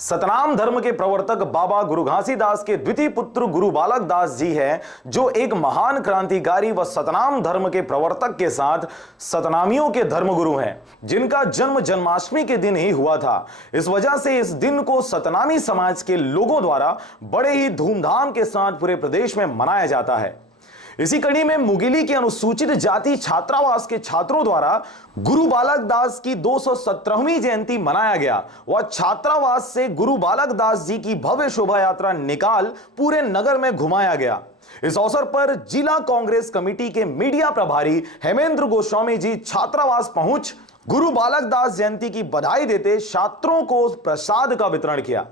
सतनाम धर्म के प्रवर्तक बाबा गुरु घासीदास के द्वितीय पुत्र गुरु बालक दास जी हैं, जो एक महान क्रांतिकारी व सतनाम धर्म के प्रवर्तक के साथ सतनामियों के धर्मगुरु हैं, जिनका जन्म जन्माष्टमी के दिन ही हुआ था। इस वजह से इस दिन को सतनामी समाज के लोगों द्वारा बड़े ही धूमधाम के साथ पूरे प्रदेश में मनाया जाता है। इसी कड़ी में मुंगेली के अनुसूचित जाति छात्रावास के छात्रों द्वारा गुरु बालक दास की 217वीं जयंती मनाया गया। वह छात्रावास से गुरु बालक दास जी की भव्य शोभा यात्रा निकाल पूरे नगर में घुमाया गया। इस अवसर पर जिला कांग्रेस कमेटी के मीडिया प्रभारी हेमेंद्र गोस्वामी जी छात्रावास पहुंच गुरु बालक दास जयंती की बधाई देते छात्रों को प्रसाद का वितरण किया।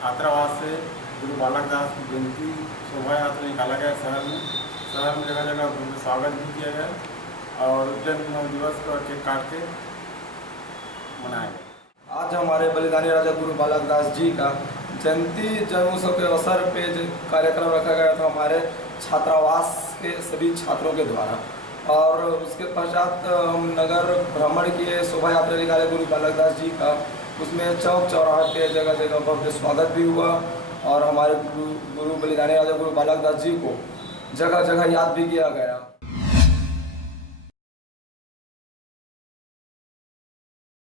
छात्रावास से गुरु बालक दास की जयंती शोभा यात्रा निकाला गया। शहर में जगह जगह स्वागत भी किया गया और जन्म दिवस का केक काट के मनाया गया। आज हमारे बलिदानी राजा गुरु बालक दास जी का जयंती जन्मोत्सव के अवसर पे कार्यक्रम रखा गया था हमारे छात्रावास के सभी छात्रों के द्वारा, और उसके पश्चात हम नगर भ्रमण किए, शोभा यात्रा निकाले गुरु बालक दास जी का। उसमें चौक चौराहा के जगह जगह भव्य स्वागत भी हुआ और हमारे गुरु बलिदानी राजा गुरु बालक दास जी को जगह जगह याद भी किया गया।